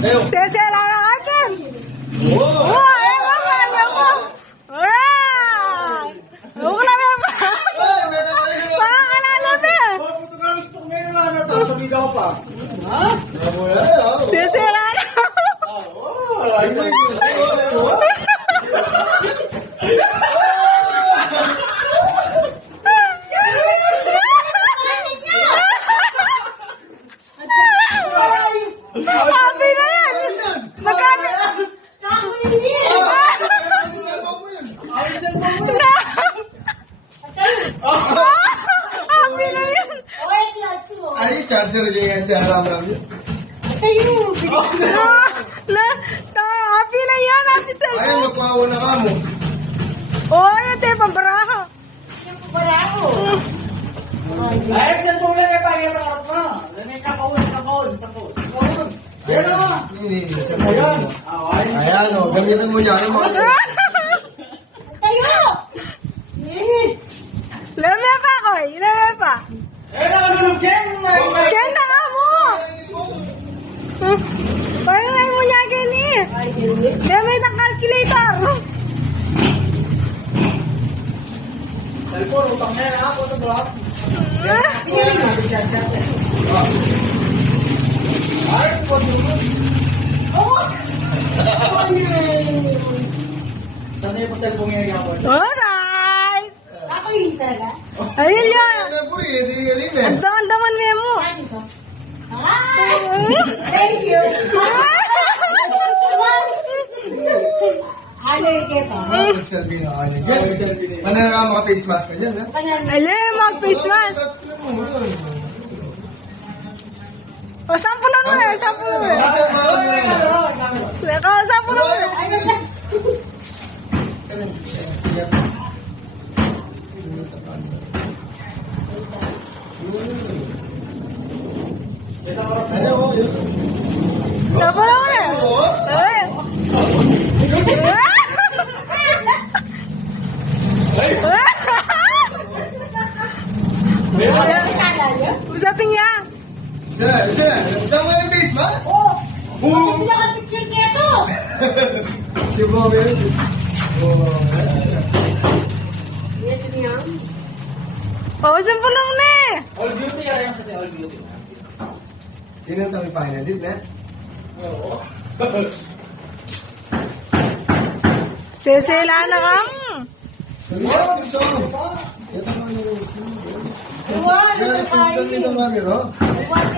Sesela na natin. Oh! Ewan ko, alam ko. Alright! Huwag ko lang yung pakakalala ba? Sesela na. Sabi na yan! Magkano? Sabi na yan! Ay, charger ringan sa haram-haram yun. Happy na yan! Happy sa Ay, magpauna ka mo. Oh, yun tayo pambaraho. Ay, cellphone lang yung pangyatarap mo. Lamig ka kaul. Yan o. Ayan. Ayan, o. Gamitin mo yan. Lame pa ko, lame pa. Eh, nakalulog yan. Diyan na ka mo. Parang ngayon mo niya gani. Lame ng calculator. Cellphone, utang na yan ha. Photograph. Ay, photograph. Saan na yung cellphone yung yapon? Alright. Ayun yun. Ang daman-daman mo. Thank you. Selfie na kayo. Ano na maka-face mask ka dyan, ha? Alay, mag-face mask. O, sampo na mo eh, sampo na mo eh. Sampo na mo eh. Ano mo yun? Sampo na mo eh. Ay. Usa tingya. Sila. Tama mo yung face mask? Si Bobby yun. O, sampo na mo na eh. All beauty ka rin sa all beauty. Sino ang tawag pahinga din, ha? Oo. Sesela na ka mo. Oh, gusto mo pa. Ito naman yung gusto mo. Ito naman, no? What?